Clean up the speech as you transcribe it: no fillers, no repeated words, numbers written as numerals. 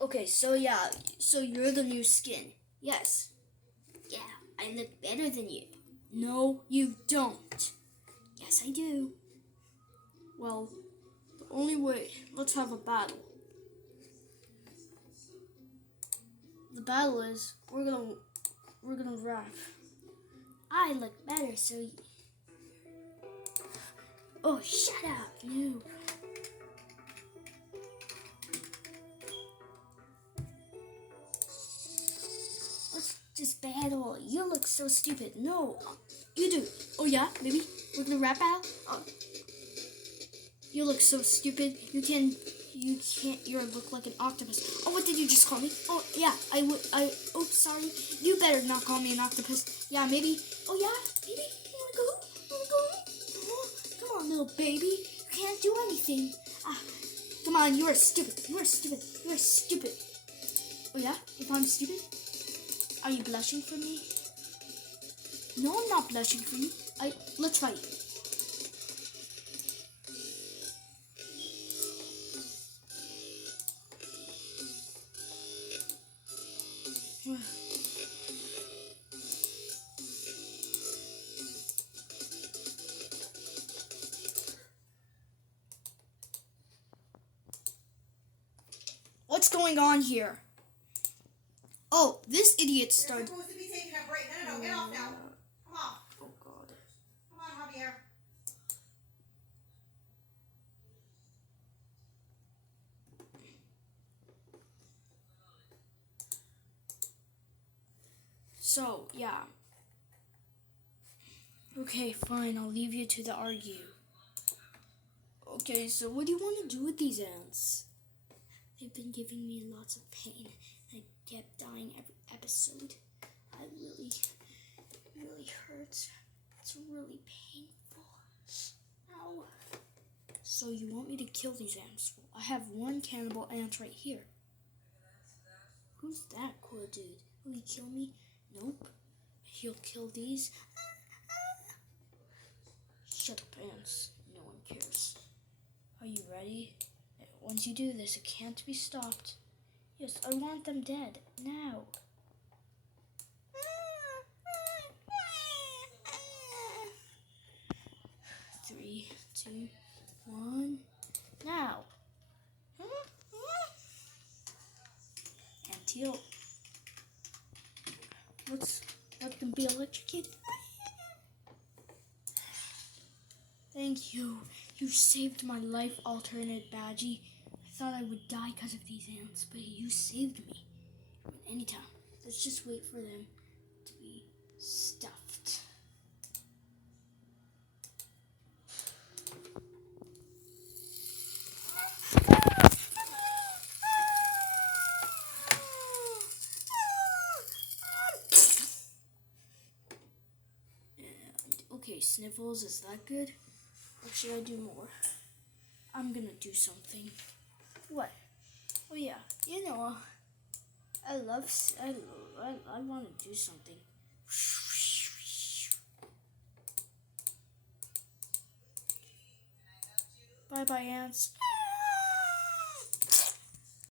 Okay, so yeah, so you're the new skin. Yes. Yeah, I look better than you. No, you don't. Yes, I do. Well, the only way, let's have a battle. The battle is we're gonna rap. I look better, so. Oh, shut up, noob. Let's just battle. You look so stupid. No, you do. Oh yeah, maybe we're gonna rap battle. You look so stupid. You can't. You look like an octopus. Oh, what did you just call me? Oh yeah, oops, sorry. You better not call me an octopus. Yeah, maybe. Oh yeah, maybe. You wanna go? Oh, come on, little baby. You can't do anything. Come on. You are stupid. You are stupid. You are stupid. Oh yeah, if I'm stupid, are you blushing for me? No, I'm not blushing for you. Let's fight. What's going on here? Oh, this idiot started. You're supposed to be taking a break. No, get off now. Come on. Oh God. Come on, Javier. So, yeah. Okay, fine, I'll leave you to argue. Okay, so what do you want to do with these ants? They've been giving me lots of pain. I kept dying every episode. It really hurts. It's really painful. Ow. So you want me to kill these ants? I have one cannibal ant right here. Who's that cool dude? Will he kill me? Nope. He'll kill these. Shut up, ants. No one cares. Are you ready? Once you do this, it can't be stopped. Yes, I want them dead. Now. 3, 2, 1. Now. And heal. Let them be electrocuted. Thank you. You saved my life, alternate Badgey. I thought I would die because of these ants, but you saved me. Anytime. Let's just wait for them to be stuffed. Okay, Sniffles, is that good? Or should I do more? I'm gonna do something. What? Oh yeah, I want to do something. Bye bye, ants.